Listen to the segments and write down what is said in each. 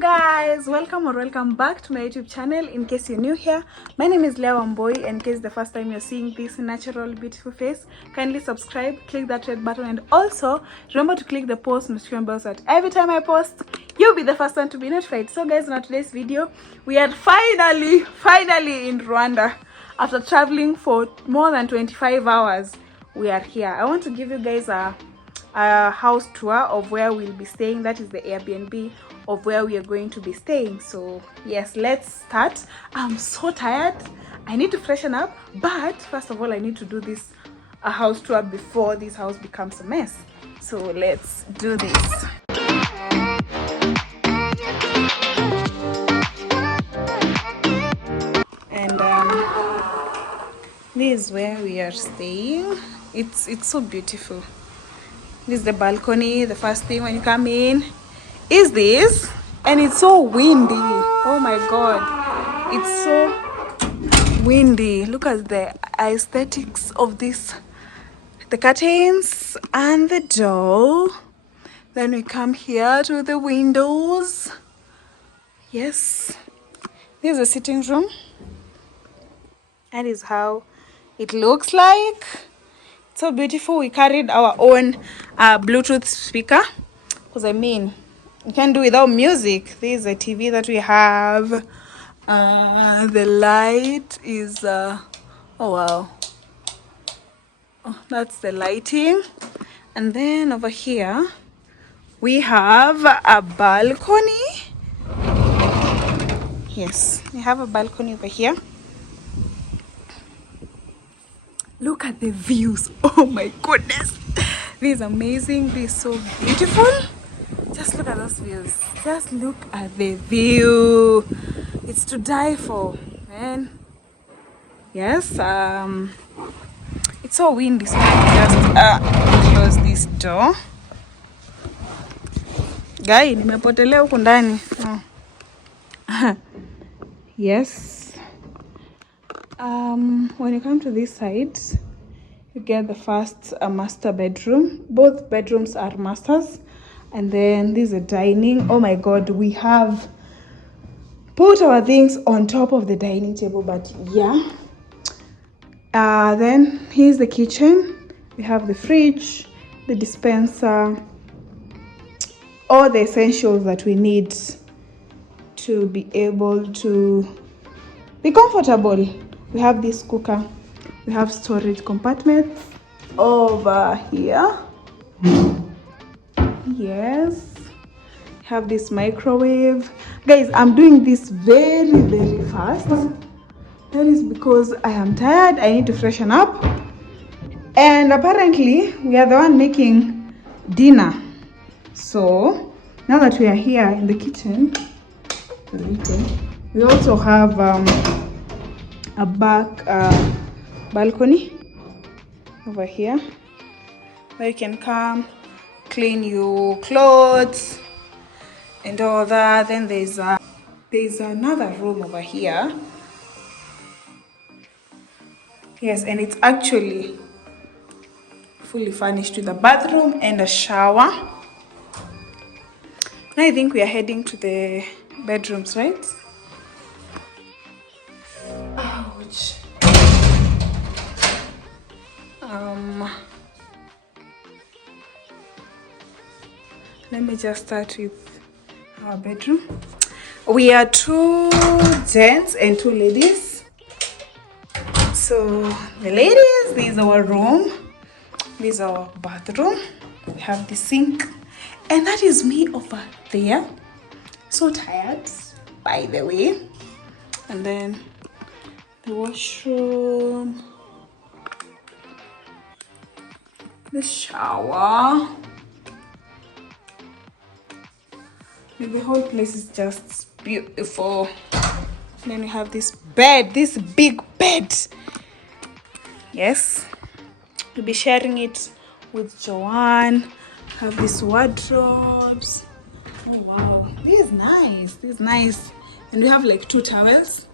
Guys, welcome back to my YouTube channel. In case you're new here, my name is Leah Wamboy. In case the first time you're seeing this natural beautiful face, kindly subscribe, click that red button, and also remember to click the post notification bell so that every time I post you'll be the first one to be notified. So guys, in today's video we are finally in Rwanda. After traveling for more than 25 hours, we are here. I want to give you guys a house tour of where we'll be staying. That is the Airbnb of where we are going to be staying. So yes, let's start. I'm so tired. I need to freshen up, but first of all I need to do this house tour before this house becomes a mess. So let's do this. And this is where we are staying. It's so beautiful. This is the balcony. The first thing when you come in is this, and it's so windy. Oh my god, it's so windy. Look at the aesthetics of this, the curtains and the door. Then we come here to the windows. Yes, this is a sitting room. That is how it looks like. It's so beautiful. We carried our own Bluetooth speaker, because I mean, you can't do without music. This is a TV that we have. The light is oh wow, oh, that's the lighting. And then over here we have a balcony. Yes, we have a balcony over here. Look at the views. Oh my goodness, this is amazing. This is so beautiful. Just look at those views. Just look at the view. It's to die for, man. Yes, it's so windy, so I just close this door. Guy, nimepotelea huko ndani. Yes. When you come to this side, you get the first master bedroom. Both bedrooms are masters. And then this is a dining. Oh my god, we have put our things on top of the dining table, but yeah. Then here's the kitchen. We have the fridge, the dispenser, all the essentials that we need to be able to be comfortable. We have this cooker. We have storage compartments over here. Yes, have this microwave. Guys, I'm doing this very fast. That is because I am tired. I need to freshen up, and apparently we are the one making dinner. So now that we are here in the kitchen, we also have a back balcony over here where you can come clean your clothes and all that. Then there's another room over here. Yes, and it's actually fully furnished with a bathroom and a shower. Now I think we are heading to the bedrooms, right? Ouch. Let me just start with our bedroom. We are 2 gents and 2 ladies. So the ladies, this is our room. This is our bathroom. We have the sink. And that is me over there. So tired, by the way. And then the washroom. The shower. The whole place is just beautiful. Then we have this bed, this big bed. Yes, we'll be sharing it with Joanne. Have these wardrobes. Oh wow, this is nice. This is nice. And we have like 2 towels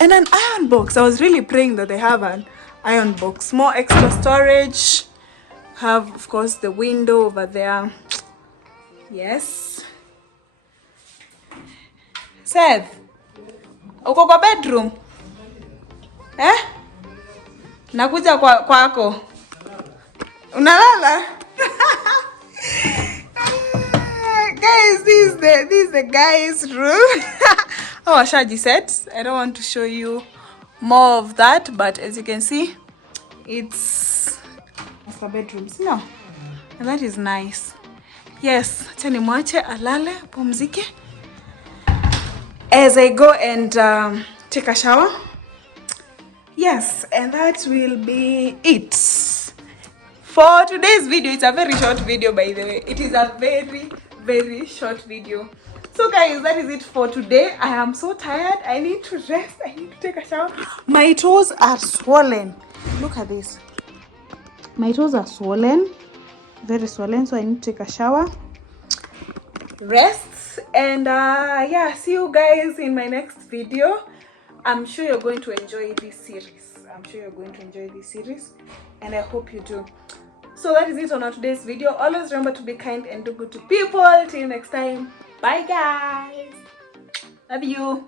and an iron box. I was really praying that they have an iron box. More extra storage. Have of course the window over there. Yes. Seth, uko kwa bedroom? Nakuja kwako. Unalala? Guys, this is the guys' room. Oh, Shaji said I don't want to show you more of that, but as you can see, it's the bedrooms. No, and that is nice. Yes, acha nimwache alale pumzike as I go and take a shower. Yes, and that will be it for today's video. It's a very short video, by the way. It is a very short video. So guys, that is it for today. I am so tired. I need to rest. I need to take a shower. My toes are swollen. Look at this. My toes are swollen, very swollen, so I need to take a shower, rest, and yeah, see you guys in my next video. I'm sure you're going to enjoy this series. And I hope you do. So that is it on our today's video. Always remember to be kind and do good to people. Till next time, bye guys, love you.